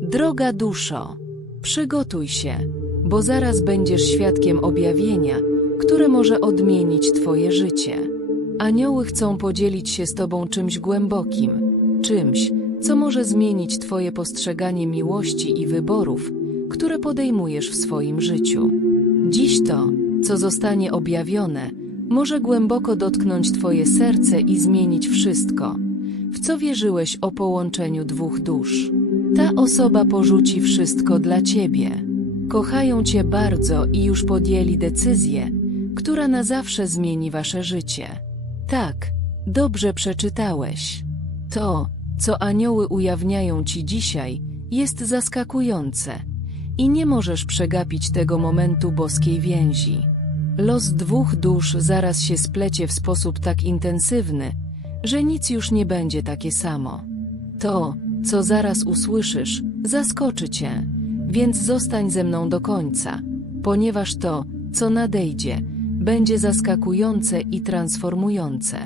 Droga duszo, przygotuj się, bo zaraz będziesz świadkiem objawienia, które może odmienić Twoje życie. Anioły chcą podzielić się z Tobą czymś głębokim, czymś, co może zmienić Twoje postrzeganie miłości i wyborów, które podejmujesz w swoim życiu. Dziś to, co zostanie objawione, może głęboko dotknąć Twoje serce i zmienić wszystko, w co wierzyłeś o połączeniu dwóch dusz. Ta osoba porzuci wszystko dla Ciebie. Kochają Cię bardzo i już podjęli decyzję, która na zawsze zmieni Wasze życie. Tak, dobrze przeczytałeś. To, co anioły ujawniają Ci dzisiaj, jest zaskakujące i nie możesz przegapić tego momentu boskiej więzi. Los dwóch dusz zaraz się splecie w sposób tak intensywny, że nic już nie będzie takie samo. To, co zaraz usłyszysz, zaskoczy cię, więc zostań ze mną do końca, ponieważ to, co nadejdzie, będzie zaskakujące i transformujące.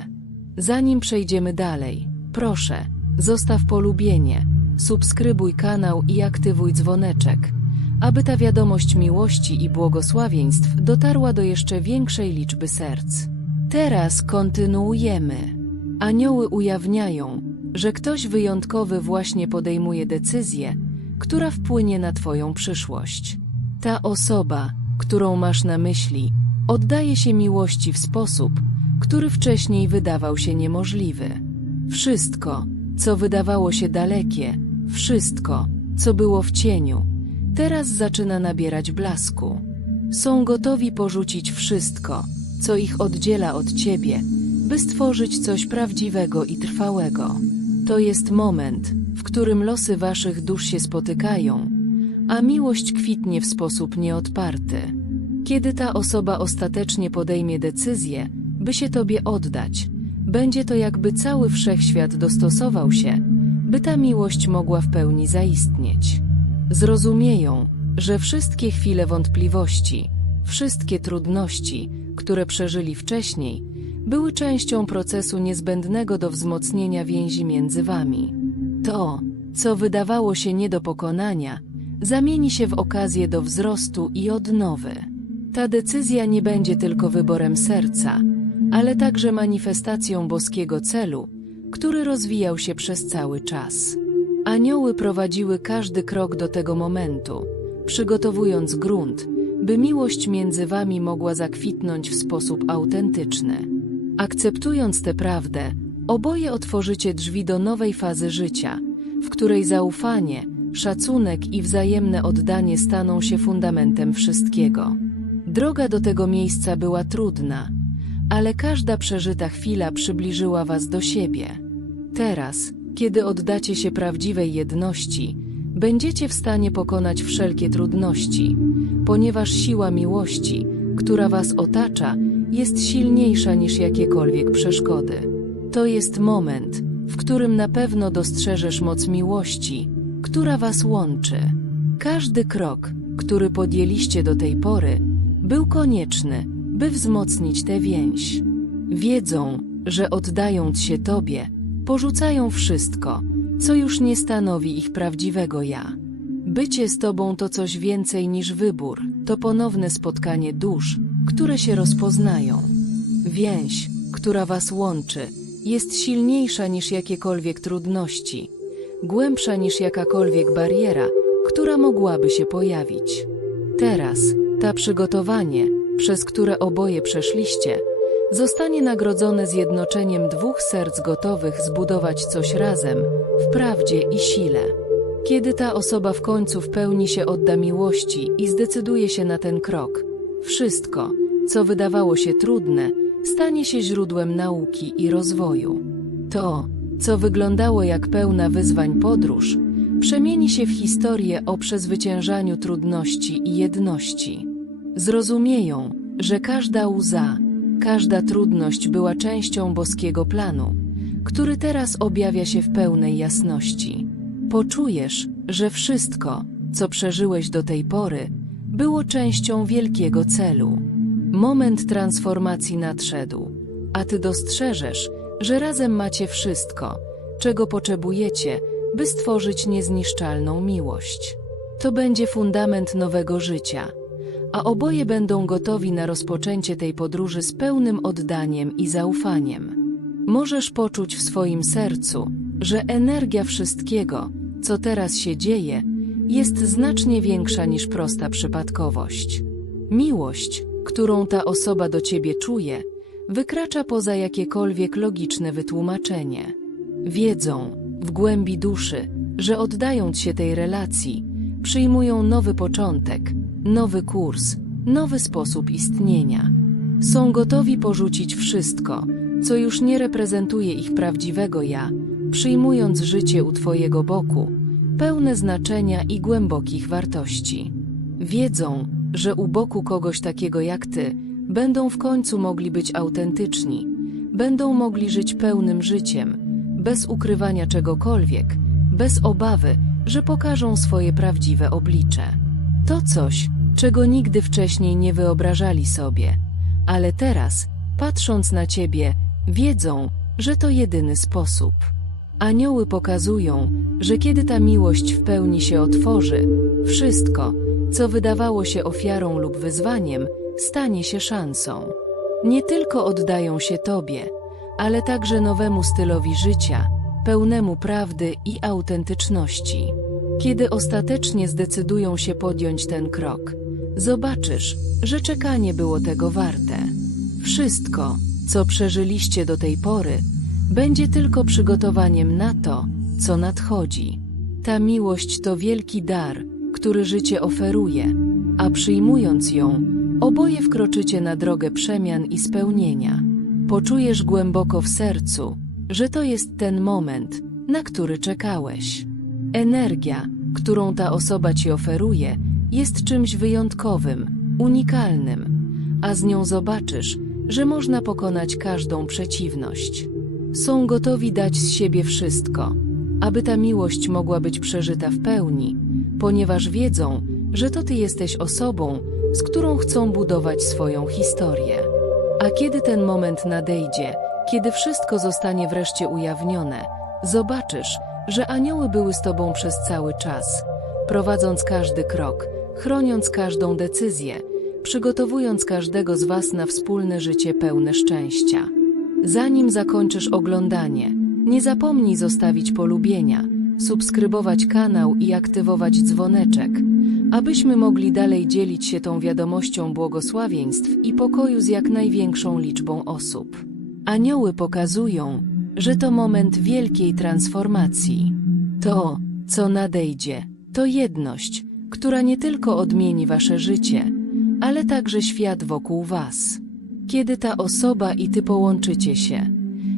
Zanim przejdziemy dalej, proszę, zostaw polubienie, subskrybuj kanał i aktywuj dzwoneczek, aby ta wiadomość miłości i błogosławieństw dotarła do jeszcze większej liczby serc. Teraz kontynuujemy. Anioły ujawniają, że ktoś wyjątkowy właśnie podejmuje decyzję, która wpłynie na Twoją przyszłość. Ta osoba, którą masz na myśli, oddaje się miłości w sposób, który wcześniej wydawał się niemożliwy. Wszystko, co wydawało się dalekie, wszystko, co było w cieniu, teraz zaczyna nabierać blasku. Są gotowi porzucić wszystko, co ich oddziela od Ciebie, by stworzyć coś prawdziwego i trwałego. To jest moment, w którym losy Waszych dusz się spotykają, a miłość kwitnie w sposób nieodparty. Kiedy ta osoba ostatecznie podejmie decyzję, by się Tobie oddać, będzie to jakby cały wszechświat dostosował się, by ta miłość mogła w pełni zaistnieć. Zrozumieją, że wszystkie chwile wątpliwości, wszystkie trudności, które przeżyli wcześniej, były częścią procesu niezbędnego do wzmocnienia więzi między Wami. To, co wydawało się nie do pokonania, zamieni się w okazję do wzrostu i odnowy. Ta decyzja nie będzie tylko wyborem serca, ale także manifestacją boskiego celu, który rozwijał się przez cały czas. Anioły prowadziły każdy krok do tego momentu, przygotowując grunt, by miłość między wami mogła zakwitnąć w sposób autentyczny. Akceptując tę prawdę, oboje otworzycie drzwi do nowej fazy życia, w której zaufanie, szacunek i wzajemne oddanie staną się fundamentem wszystkiego. Droga do tego miejsca była trudna, ale każda przeżyta chwila przybliżyła was do siebie. Teraz, kiedy oddacie się prawdziwej jedności, będziecie w stanie pokonać wszelkie trudności, ponieważ siła miłości, która was otacza, jest silniejsza niż jakiekolwiek przeszkody. To jest moment, w którym na pewno dostrzeżesz moc miłości, która was łączy. Każdy krok, który podjęliście do tej pory, był konieczny, by wzmocnić tę więź. Wiedzą, że oddając się Tobie, porzucają wszystko, co już nie stanowi ich prawdziwego ja. Bycie z Tobą to coś więcej niż wybór, to ponowne spotkanie dusz, które się rozpoznają. Więź, która Was łączy, jest silniejsza niż jakiekolwiek trudności, głębsza niż jakakolwiek bariera, która mogłaby się pojawić. Teraz, ta przygotowanie, przez które oboje przeszliście, zostanie nagrodzone zjednoczeniem dwóch serc gotowych zbudować coś razem, w prawdzie i sile. Kiedy ta osoba w końcu w pełni się odda miłości i zdecyduje się na ten krok, wszystko, co wydawało się trudne, stanie się źródłem nauki i rozwoju. To, co wyglądało jak pełna wyzwań podróż, przemieni się w historię o przezwyciężaniu trudności i jedności. Zrozumieją, że każda łza, każda trudność była częścią boskiego planu, który teraz objawia się w pełnej jasności. Poczujesz, że wszystko, co przeżyłeś do tej pory, było częścią wielkiego celu. Moment transformacji nadszedł, a ty dostrzeżesz, że razem macie wszystko, czego potrzebujecie, by stworzyć niezniszczalną miłość. To będzie fundament nowego życia, a oboje będą gotowi na rozpoczęcie tej podróży z pełnym oddaniem i zaufaniem. Możesz poczuć w swoim sercu, że energia wszystkiego, co teraz się dzieje, jest znacznie większa niż prosta przypadkowość. Miłość, którą ta osoba do ciebie czuje, wykracza poza jakiekolwiek logiczne wytłumaczenie. Wiedzą, w głębi duszy, że oddając się tej relacji, przyjmują nowy początek, nowy kurs, nowy sposób istnienia. Są gotowi porzucić wszystko, co już nie reprezentuje ich prawdziwego ja, przyjmując życie u Twojego boku, pełne znaczenia i głębokich wartości. Wiedzą, że u boku kogoś takiego jak Ty będą w końcu mogli być autentyczni, będą mogli żyć pełnym życiem, bez ukrywania czegokolwiek, bez obawy, że pokażą swoje prawdziwe oblicze. To coś, czego nigdy wcześniej nie wyobrażali sobie, ale teraz, patrząc na Ciebie, wiedzą, że to jedyny sposób. Anioły pokazują, że kiedy ta miłość w pełni się otworzy, wszystko, co wydawało się ofiarą lub wyzwaniem, stanie się szansą. Nie tylko oddają się Tobie, ale także nowemu stylowi życia, pełnemu prawdy i autentyczności. Kiedy ostatecznie zdecydują się podjąć ten krok, zobaczysz, że czekanie było tego warte. Wszystko, co przeżyliście do tej pory, będzie tylko przygotowaniem na to, co nadchodzi. Ta miłość to wielki dar, który życie oferuje, a przyjmując ją, oboje wkroczycie na drogę przemian i spełnienia. Poczujesz głęboko w sercu, że to jest ten moment, na który czekałeś. Energia, którą ta osoba ci oferuje, jest czymś wyjątkowym, unikalnym, a z nią zobaczysz, że można pokonać każdą przeciwność. Są gotowi dać z siebie wszystko, aby ta miłość mogła być przeżyta w pełni, ponieważ wiedzą, że to ty jesteś osobą, z którą chcą budować swoją historię. A kiedy ten moment nadejdzie, kiedy wszystko zostanie wreszcie ujawnione, zobaczysz, że anioły były z tobą przez cały czas, prowadząc każdy krok, chroniąc każdą decyzję, przygotowując każdego z was na wspólne życie pełne szczęścia. Zanim zakończysz oglądanie, nie zapomnij zostawić polubienia, subskrybować kanał i aktywować dzwoneczek, abyśmy mogli dalej dzielić się tą wiadomością błogosławieństw i pokoju z jak największą liczbą osób. Anioły pokazują, że to moment wielkiej transformacji. To, co nadejdzie, to jedność, która nie tylko odmieni wasze życie, ale także świat wokół was. Kiedy ta osoba i ty połączycie się,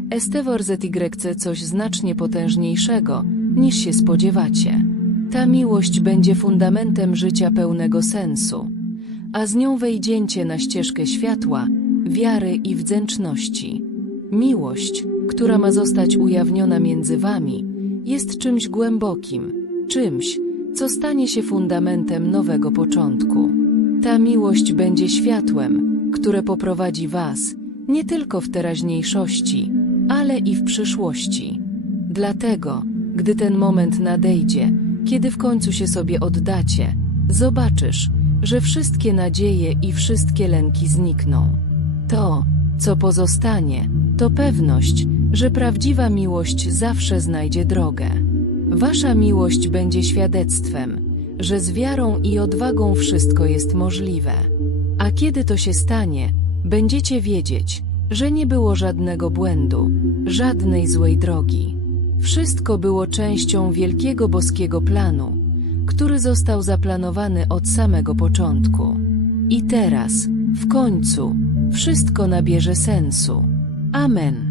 Estevor ZYC coś znacznie potężniejszego, niż się spodziewacie. Ta miłość będzie fundamentem życia pełnego sensu, a z nią wejdziecie na ścieżkę światła, wiary i wdzięczności. Miłość, która ma zostać ujawniona między wami, jest czymś głębokim, czymś, co stanie się fundamentem nowego początku. Ta miłość będzie światłem, które poprowadzi was nie tylko w teraźniejszości, ale i w przyszłości. Dlatego, gdy ten moment nadejdzie, kiedy w końcu się sobie oddacie, zobaczysz, że wszystkie nadzieje i wszystkie lęki znikną. To, co pozostanie, to pewność, że prawdziwa miłość zawsze znajdzie drogę. Wasza miłość będzie świadectwem, że z wiarą i odwagą wszystko jest możliwe. A kiedy to się stanie, będziecie wiedzieć, że nie było żadnego błędu, żadnej złej drogi. Wszystko było częścią wielkiego boskiego planu, który został zaplanowany od samego początku. I teraz, w końcu, wszystko nabierze sensu. Amen.